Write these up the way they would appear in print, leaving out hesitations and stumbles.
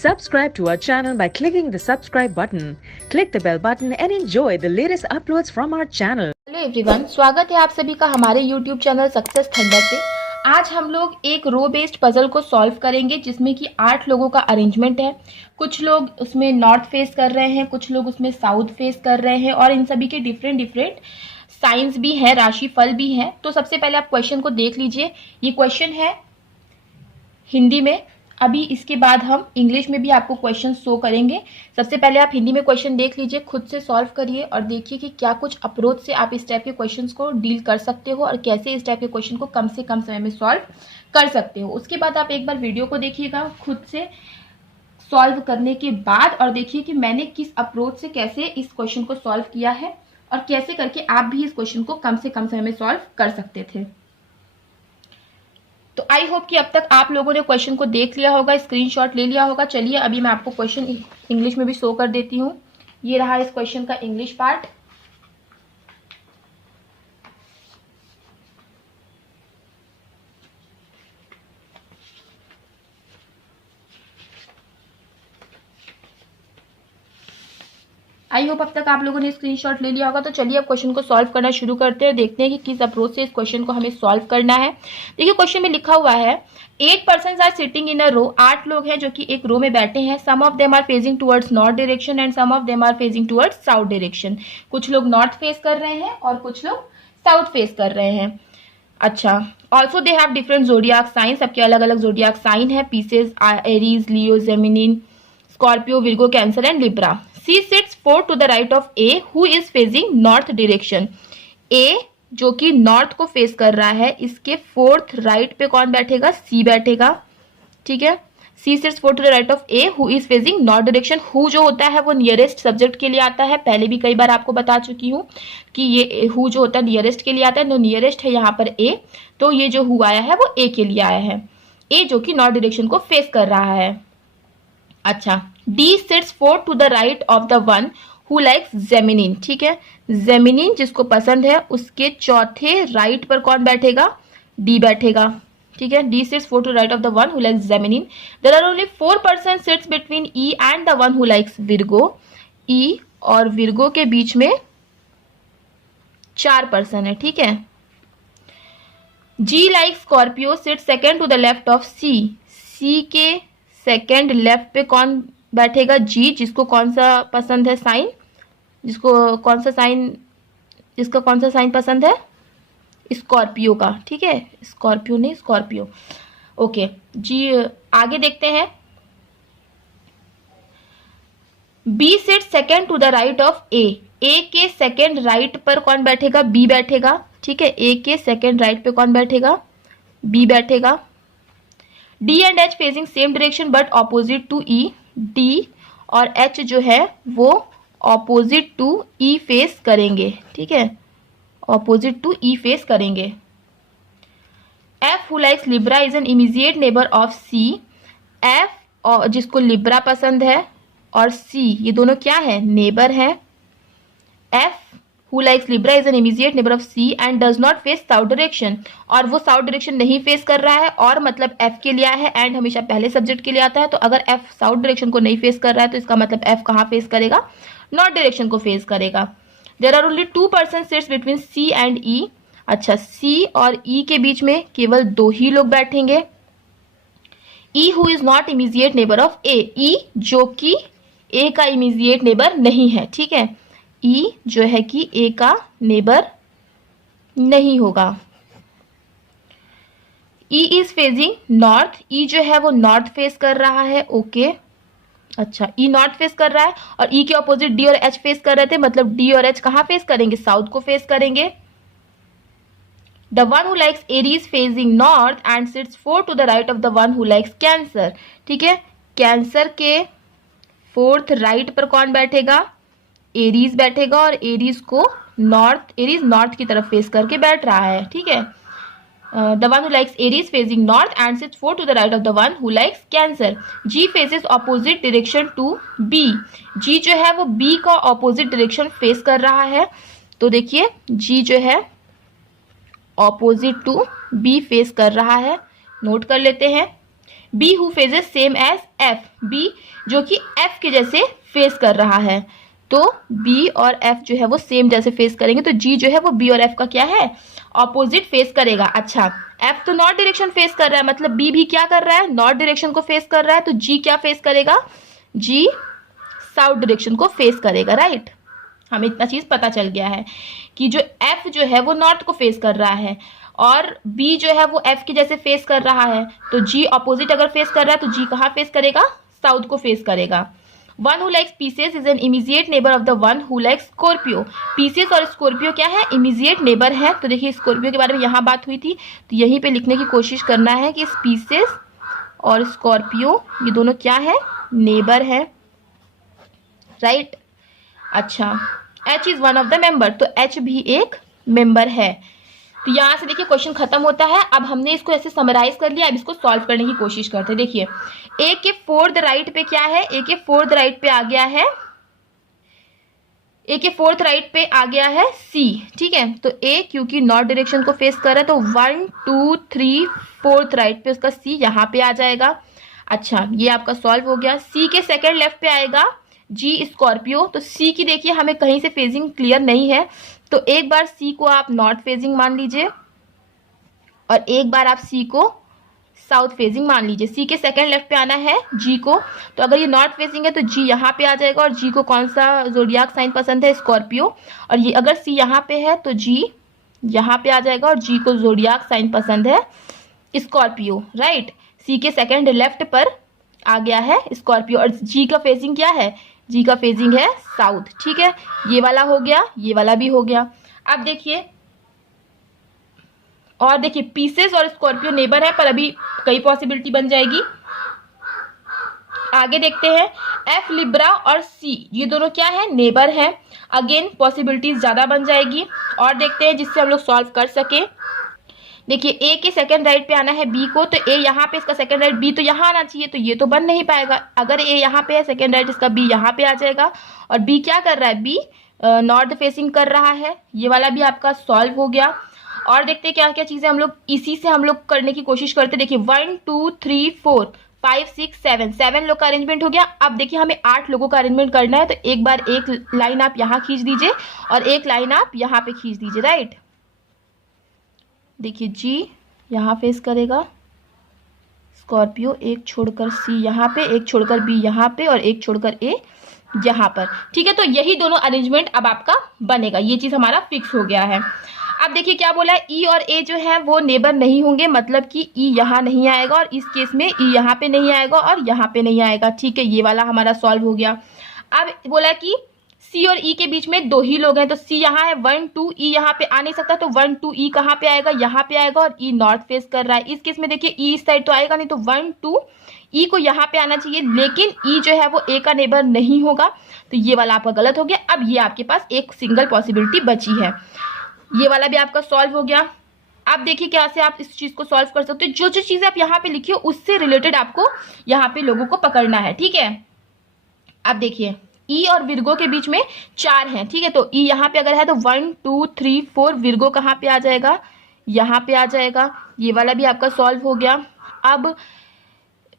Subscribe to our channel by clicking the subscribe button. Click the bell button and enjoy the latest uploads from our channel. Hello everyone, स्वागत है आप सभी का हमारे YouTube channel success thunder पे। आज हम लोग एक रो बेस्ड पजल को सॉल्व करेंगे जिसमें कि 8 लोगों का अरेंजमेंट है। कुछ लोग उसमें नॉर्थ फेस कर रहे हैं, कुछ लोग उसमें साउथ फेस कर रहे हैं और इन सभी के डिफरेंट साइंस भी हैं, राशिफल भी हैं। तो सबसे पहले आप क्वेश्चन को देख लीजिए। ये क्वेश्चन है हिंदी में। अभी इसके बाद हम इंग्लिश में भी आपको क्वेश्चन शो करेंगे। सबसे पहले आप हिंदी में क्वेश्चन देख लीजिए, खुद से सॉल्व करिए और देखिए कि क्या कुछ अप्रोच से आप इस टाइप के क्वेश्चंस को डील कर सकते हो और कैसे इस टाइप के क्वेश्चन को कम से कम समय में सॉल्व कर सकते हो। उसके बाद आप एक बार वीडियो को देखिएगा खुद से सॉल्व करने के बाद और देखिए कि मैंने किस अप्रोच से कैसे इस क्वेश्चन को सॉल्व किया है और कैसे करके आप भी इस क्वेश्चन को कम से कम समय में सॉल्व कर सकते थे। तो आई होप कि अब तक आप लोगों ने क्वेश्चन को देख लिया होगा, स्क्रीनशॉट ले लिया होगा। चलिए अभी मैं आपको क्वेश्चन इंग्लिश में भी शो कर देती हूँ। ये रहा इस क्वेश्चन का इंग्लिश पार्ट। आई होप अब तक आप लोगों ने स्क्रीनशॉट ले लिया होगा। तो चलिए अब क्वेश्चन को सॉल्व करना शुरू करते हैं, देखते हैं कि किस अप्रोच से इस क्वेश्चन को हमें सॉल्व करना है। देखिए क्वेश्चन में लिखा हुआ है 8 persons आर सिटिंग इन अ रो। 8 लोग हैं जो कि एक रो में बैठे हैं। Some of them are facing towards north direction and some of them are facing towards south direction. कुछ लोग नॉर्थ फेस कर रहे हैं और कुछ लोग साउथ फेस कर रहे हैं। अच्छा, also they have different zodiac sign. सबके अलग अलग जोडियाक साइन है। Pisces Aries, Leo, Gemini, Scorpio, Virgo, Cancer and Libra. C sits 4 to the right of A who is facing north direction. A जो कि नॉर्थ को face कर रहा है, इसके 4th राइट पे कौन बैठेगा? C बैठेगा। ठीक है, C sits 4 to the right of A who is facing north direction. Who जो होता है वो नियरेस्ट सब्जेक्ट के लिए आता है। पहले भी कई बार आपको बता चुकी हूँ कि ये who जो होता है नियरेस्ट के लिए आता है। नो नियरेस्ट है यहाँ पर A, तो ये जो who आया है वो A के लिए आया है। A जो कि नॉर्थ डायरेक्शन को फेस कर रहा है। अच्छा, D sits 4 to the right of the one who likes जेमिनिन। ठीक है, जेमिनिन जिसको पसंद है उसके चौथे राइट पर कौन बैठेगा? D बैठेगा। ठीक है, D sits 4 to the right of the one who likes जेमिनिन। There are only 4 persons sits between E and the one who likes Virgo. E और विर्गो के बीच में 4 पर्सन है। ठीक है, G likes Scorpio sit second to the left of C। C के second left पे कौन बैठेगा? जी, जिसको कौन सा पसंद है साइन? जिसको कौन सा साइन पसंद है? स्कॉर्पियो का। ठीक है, स्कॉर्पियो नहीं, स्कॉर्पियो। ओके जी, आगे देखते हैं। B sit second to the right of A. A के सेकेंड राइट पर कौन बैठेगा? बी बैठेगा। ठीक है, ए के सेकेंड राइट पे कौन बैठेगा? बी बैठेगा। D and H facing same direction but opposite to E। D और H जो है वो ऑपोजिट टू E फेस करेंगे। ठीक है, ऑपोजिट टू E फेस करेंगे। F who likes Libra is an immediate neighbour of C। F और जिसको लिब्रा पसंद है और C ये दोनों क्या है? नेबर है। F who likes Libra is an immediate neighbor of C and does not face south direction। और वो साउथ डायरेक्शन नहीं फेस कर रहा है और मतलब F के लिए है। एंड हमेशा पहले सब्जेक्ट के लिए आता है, तो अगर F साउथ डायरेक्शन को नहीं फेस कर रहा है तो इसका मतलब F कहाँ फेस करेगा? नॉर्थ डायरेक्शन को फेस करेगा। There are only 2 persons sits between C and E। अच्छा, C और E के बीच में केवल 2 ही लोग बैठेंगे। E who is not immediate neighbor of A। E जो कि A का इमीडिएट नेबर नहीं है। ठीक है, E जो है कि A का नेबर नहीं होगा। E is facing north. E जो है वो नॉर्थ फेस कर रहा है। ओके, अच्छा, E नॉर्थ फेस कर रहा है और E के ऑपोजिट D और H फेस कर रहे थे, मतलब D और H कहाँ फेस करेंगे? साउथ को फेस करेंगे। The one who likes Aries facing north and sits 4 to the right of the one who likes Cancer. ठीक है, कैंसर के 4th राइट पर कौन बैठेगा? एरीज बैठेगा और एरीज नॉर्थ की तरफ फेस करके बैठ रहा है। ठीक है, the one who likes Aries facing north and sits 4 to the right of the one who likes cancer. G faces opposite direction to B. G जो है वो बी का ऑपोजिट डायरेक्शन फेस कर रहा है। तो देखिए जी जो है ऑपोजिट टू बी फेस कर रहा है, नोट कर लेते हैं। B who faces same as F, B जो कि एफ के जैसे फेस कर रहा है, तो बी और एफ जो है वो सेम जैसे फेस करेंगे, तो जी जो है वो बी और एफ का क्या है, ऑपोजिट फेस करेगा। अच्छा, एफ तो नॉर्थ डायरेक्शन फेस कर रहा है, मतलब बी भी क्या कर रहा है, नॉर्थ डायरेक्शन को फेस कर रहा है, तो जी क्या फेस करेगा, जी साउथ डायरेक्शन को फेस करेगा, राइट। हमें इतना चीज पता चल गया है कि जो एफ जो है वो नॉर्थ को फेस कर रहा है और बी जो है वो एफ के जैसे फेस कर रहा है, तो जी ऑपोजिट अगर फेस कर रहा है तो जी कहाँ फेस करेगा, साउथ को फेस करेगा। One who likes pieces is an immediate neighbour of the one who likes Scorpio. Pieces और स्कॉर्पियो क्या है, इमीजिएट नेबर है। तो देखिए स्कॉर्पियो के बारे में यहाँ बात हुई थी, तो यहीं पे लिखने की कोशिश करना है कि पीसेस और स्कॉर्पियो ये दोनों क्या है, नेबर है, राइट। अच्छा, H is one of the member, तो एच भी एक मेंबर है। तो यहां से देखिए क्वेश्चन खत्म होता है। अब हमने इसको ऐसे समराइज कर लिया, अब इसको सॉल्व करने की कोशिश करते हैं। देखिए ए के फोर्थ राइट पे क्या है, ए के फोर्थ राइट पे आ गया है, ए के फोर्थ राइट पे आ गया है सी, ठीक है। तो ए क्योंकि नॉर्थ डायरेक्शन को फेस कर रहा है तो 1 2 3 फोर्थ राइट पे उसका सी यहाँ पे आ जाएगा। अच्छा, ये आपका सॉल्व हो गया। सी के सेकंड लेफ्ट पे आएगा जी स्कॉर्पियो, तो सी की देखिए हमें कहीं से फेजिंग क्लियर नहीं है, तो एक बार सी को आप नॉर्थ फेजिंग मान लीजिए और एक बार आप सी को साउथ फेजिंग मान लीजिए। सी के सेकंड लेफ्ट पे आना है जी को, तो अगर ये नॉर्थ फेजिंग है तो जी यहाँ पे आ जाएगा और जी को कौन सा जोडियाक साइन पसंद है, स्कॉर्पियो, और ये अगर सी यहाँ पे है तो जी यहाँ पे आ जाएगा और जी को जोडियाक साइन पसंद है स्कॉर्पियो, राइट। सी के सेकंड लेफ्ट पर आ गया है स्कॉर्पियो और जी का फेजिंग क्या है, जी का फेजिंग है साउथ, ठीक है। ये वाला हो गया, ये वाला भी हो गया। अब देखिए और देखिए पीसेस और स्कॉर्पियो नेबर है, पर अभी कई पॉसिबिलिटी बन जाएगी। आगे देखते हैं, एफ लिब्रा और सी ये दोनों क्या है, नेबर है। अगेन पॉसिबिलिटीज ज्यादा बन जाएगी और देखते हैं जिससे हम लोग सॉल्व कर सके। देखिए ए के सेकंड राइट पे आना है बी को, तो ए यहाँ पे इसका सेकंड राइट, बी तो यहाँ आना चाहिए, तो ये तो बन नहीं पाएगा। अगर ए यहाँ पे है सेकंड राइट इसका, बी यहाँ पे आ जाएगा और बी क्या कर रहा है, बी नॉर्थ फेसिंग कर रहा है। ये वाला भी आपका सॉल्व हो गया। और देखते हैं क्या क्या चीजें हम लोग इसी से हम लोग करने की कोशिश करते। देखिए 1 2 3 4 5 6 7 7 लोग का अरेंजमेंट हो गया। अब देखिए हमें 8 लोगों का अरेंजमेंट करना है, तो एक बार एक लाइन आप यहाँ खींच दीजिए और एक लाइन आप यहाँ पे खींच दीजिए, राइट। देखिए जी यहाँ फेस करेगा स्कॉर्पियो, एक छोड़कर सी यहाँ पे, एक छोड़कर बी यहाँ पे और एक छोड़कर ए यहाँ पर, ठीक है। तो यही दोनों अरेंजमेंट अब आपका बनेगा, ये चीज हमारा फिक्स हो गया है। अब देखिए क्या बोला है, ई और ए जो है वो नेबर नहीं होंगे, मतलब कि ई यहाँ नहीं आएगा और इस केस में ई यहाँ पे नहीं आएगा और यहाँ पे नहीं आएगा, ठीक है। ये वाला हमारा सॉल्व हो गया। अब बोला कि सी और ई के बीच में 2 ही लोग हैं, तो सी यहाँ है 1 2, ई यहाँ पे आ नहीं सकता, तो 1 2 ई कहाँ पे आएगा, यहाँ पे आएगा और ई नॉर्थ फेस कर रहा है। इस केस में देखिए ई इस साइड तो आएगा नहीं, तो 1 2 ई को यहाँ पे आना चाहिए, लेकिन ई जो है वो ए का नेबर नहीं होगा, तो ये वाला आपका गलत हो गया। अब ये आपके पास एक सिंगल पॉसिबिलिटी बची है, ये वाला भी आपका सॉल्व हो गया। अब देखिए कैसे आप इस चीज को सॉल्व कर सकते हो, जो जो चीजें आप यहाँ पे लिखी हो उससे रिलेटेड आपको यहाँ पे लोगों को पकड़ना है, ठीक है। अब देखिए ई और विर्गो के बीच में 4 हैं, ठीक है। तो ई यहाँ पे अगर है तो 1 2 3 4, विर्गो कहाँ पे आ जाएगा, यहाँ पे आ जाएगा। ये वाला भी आपका सॉल्व हो गया। अब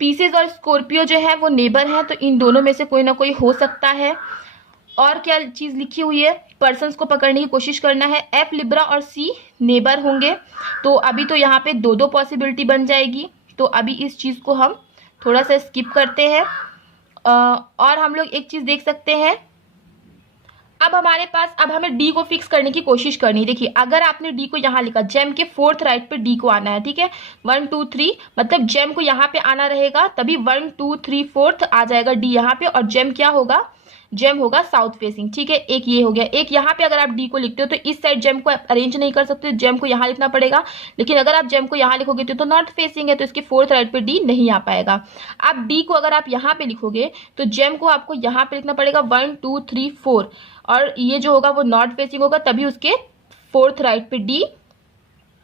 पीसेस और स्कॉर्पियो जो है वो नेबर है, तो इन दोनों में से कोई ना कोई हो सकता है। और क्या चीज लिखी हुई है, पर्सन्स को पकड़ने की कोशिश करना है। एफ लिब्रा और सी नेबर होंगे, तो अभी तो यहाँ पे 2 पॉसिबिलिटी बन जाएगी, तो अभी इस चीज को हम थोड़ा सा स्किप करते हैं। और हम लोग एक चीज देख सकते हैं, अब हमारे पास, अब हमें डी को फिक्स करने की कोशिश करनी है। देखिए अगर आपने डी को यहाँ लिखा, जेम के फोर्थ राइट पे डी को आना है, ठीक है। 1 2 3 मतलब जेम को यहाँ पे आना रहेगा, तभी 1 2 3 4 आ जाएगा डी यहाँ पे, और जेम क्या होगा, जेम होगा साउथ फेसिंग, ठीक है। एक ये हो गया। एक यहाँ पे अगर आप डी को लिखते हो तो इस साइड जेम को अरेंज नहीं कर सकते, जेम को यहाँ लिखना पड़ेगा, लेकिन अगर आप जेम को यहाँ लिखोगे तो नॉर्थ फेसिंग है, तो इसके फोर्थ राइट पे डी नहीं आ पाएगा। आप डी को अगर आप यहाँ पे लिखोगे तो जेम को आपको यहाँ पे लिखना पड़ेगा 1 2 3 4, और ये जो होगा वो नॉर्थ फेसिंग होगा, तभी उसके फोर्थ राइट पे डी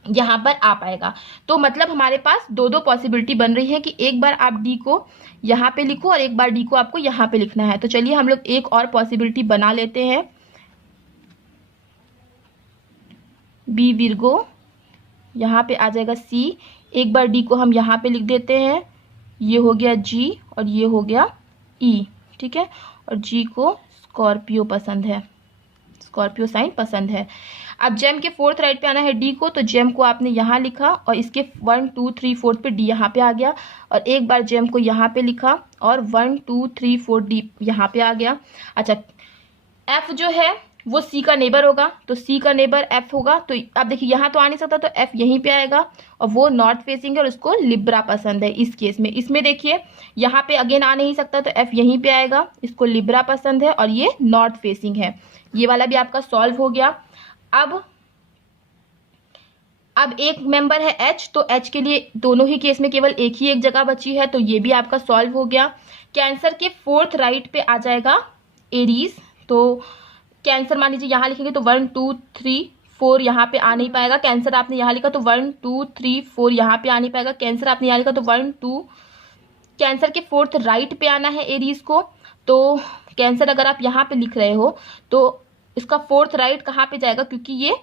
यहाँ पर आ पाएगा। तो मतलब हमारे पास 2 पॉसिबिलिटी बन रही है कि एक बार आप डी को यहाँ पे लिखो और एक बार डी को आपको यहाँ पे लिखना है। तो चलिए हम लोग एक और पॉसिबिलिटी बना लेते हैं। बी विर्गो, यहाँ पे आ जाएगा सी, एक बार डी को हम यहाँ पे लिख देते हैं, ये हो गया जी और ये हो गया ई, ठीक है। और जी को स्कॉर्पियो पसंद है, स्कॉर्पियो साइन पसंद है। अब जेम के फोर्थ राइट पे आना है डी को, तो जेम को आपने यहाँ लिखा और इसके 1 2 3 4 पे डी यहाँ पे आ गया, और एक बार जेम को यहाँ पे लिखा और 1 2 3 4 डी यहाँ पे आ गया। अच्छा, एफ जो है वो सी का नेबर होगा, तो सी का नेबर एफ होगा, तो अब देखिए यहाँ तो आ नहीं सकता, तो एफ यहीं पे आएगा और वो नॉर्थ फेसिंग है और उसको लिब्रा पसंद है इस केस में। इसमें देखिए यहाँ पे अगेन आ नहीं सकता, तो एफ यहीं पे आएगा, इसको लिब्रा पसंद है और ये नॉर्थ फेसिंग है। ये वाला भी आपका सॉल्व हो गया। अब एक मेंबर है एच, तो एच के लिए दोनों ही केस में केवल एक ही एक जगह बची है, तो ये भी आपका सॉल्व हो गया। कैंसर के फोर्थ राइट पे आ जाएगा एरीज, तो कैंसर मान लीजिए यहाँ लिखेंगे तो 1 2 3 4 यहाँ पे आ नहीं पाएगा। कैंसर आपने यहाँ लिखा तो 1 2 3 4 यहाँ पे आ नहीं पाएगा। कैंसर आपने यहाँ लिखा तो 1 2, कैंसर के फोर्थ राइट पे आना है एरीज को, तो कैंसर अगर आप यहाँ पे लिख रहे हो तो इसका फोर्थ राइट कहाँ पे जाएगा, क्योंकि ये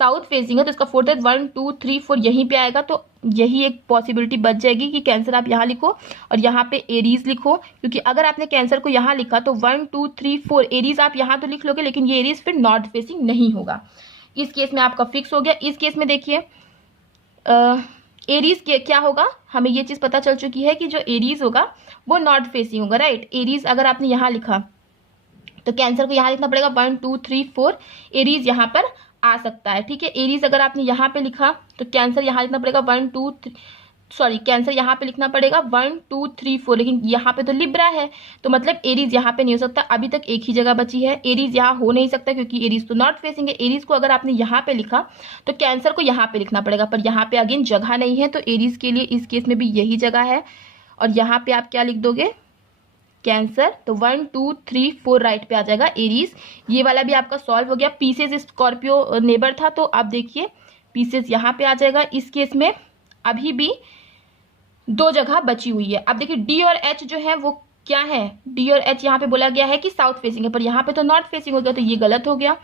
साउथ फेसिंग है, तो इसका फोर्थ राइट 1 2 3 4 यहीं पे आएगा। तो यही एक पॉसिबिलिटी बच जाएगी कि कैंसर आप यहाँ लिखो और यहाँ पे एरीज लिखो, क्योंकि अगर आपने कैंसर को यहाँ लिखा तो 1 2 3 4 एरीज आप यहाँ तो लिख लोगे, लेकिन ये एरीज फिर नॉर्थ फेसिंग नहीं होगा। इस केस में आपका फिक्स हो गया। इस केस में देखिए एरीज क्या होगा, हमें ये चीज पता चल चुकी है कि जो एरीज होगा वो नॉर्थ फेसिंग होगा, राइट। एरीज अगर आपने यहाँ लिखा तो कैंसर को यहाँ लिखना पड़ेगा 1 2 3 4, एरीज यहाँ पर आ सकता है, ठीक है। एरीज अगर आपने यहाँ पे लिखा तो कैंसर यहाँ लिखना पड़ेगा 1 2 3, कैंसर यहाँ पे लिखना पड़ेगा 1 2 3 4, लेकिन यहाँ पे तो लिब्रा है, तो मतलब एरीज यहाँ पे नहीं हो सकता। अभी तक एक ही जगह बची है, एरीज यहाँ हो नहीं सकता क्योंकि एरीज तो नॉर्थ फेसिंग है। एरीज को अगर आपने यहाँ पे लिखा तो कैंसर को यहाँ पे लिखना पड़ेगा, पर यहाँ पे अगेन जगह नहीं है, तो एरीज के लिए इस केस में भी यही जगह है। और यहाँ पे आप क्या लिख दोगे, कैंसर, तो 1 2 3 4 राइट पे आ जाएगा एरीज। ये वाला भी आपका सॉल्व हो गया। पीसेस स्कॉर्पियो नेबर था, तो आप देखिए पीसेस यहाँ पे आ जाएगा। इस केस में अभी भी 2 जगह बची हुई है। अब देखिए डी और एच जो है वो क्या है, डी और एच यहाँ पे बोला गया है कि साउथ फेसिंग है, पर यहाँ पे तो नॉर्थ फेसिंग हो गया, तो ये गलत हो गया।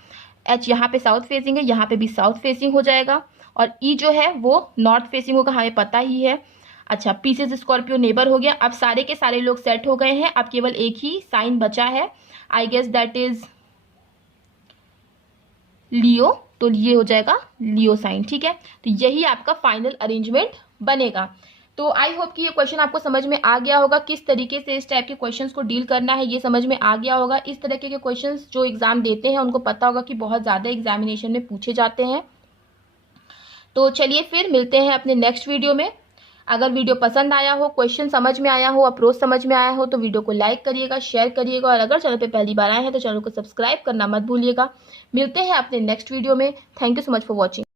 एच यहाँ पे साउथ फेसिंग है, यहाँ पे भी साउथ फेसिंग हो जाएगा, और ई जो है वो नॉर्थ फेसिंग होगा, हमें पता ही है। अच्छा, पीसेस स्कॉर्पियो नेबर हो गया। अब सारे के सारे लोग सेट हो गए हैं, अब केवल एक ही साइन बचा है, I guess that is Leo, तो ये हो जाएगा लियो साइन, ठीक है। तो यही आपका फाइनल अरेंजमेंट बनेगा। तो आई होप कि ये क्वेश्चन आपको समझ में आ गया होगा, किस तरीके से इस टाइप के क्वेश्चंस को डील करना है ये समझ में आ गया होगा। इस तरीके के क्वेश्चंस जो एग्जाम देते हैं उनको पता होगा कि बहुत ज़्यादा एग्जामिनेशन में पूछे जाते हैं। तो चलिए फिर मिलते हैं अपने नेक्स्ट वीडियो में। अगर वीडियो पसंद आया हो, क्वेश्चन समझ में आया हो, अप्रोच समझ में आया हो, तो वीडियो को लाइक करिएगा, शेयर करिएगा, और अगर चैनल पे पहली बार आए हैं तो चैनल को सब्सक्राइब करना मत भूलिएगा। मिलते हैं अपने नेक्स्ट वीडियो में। Thank you so much for watching.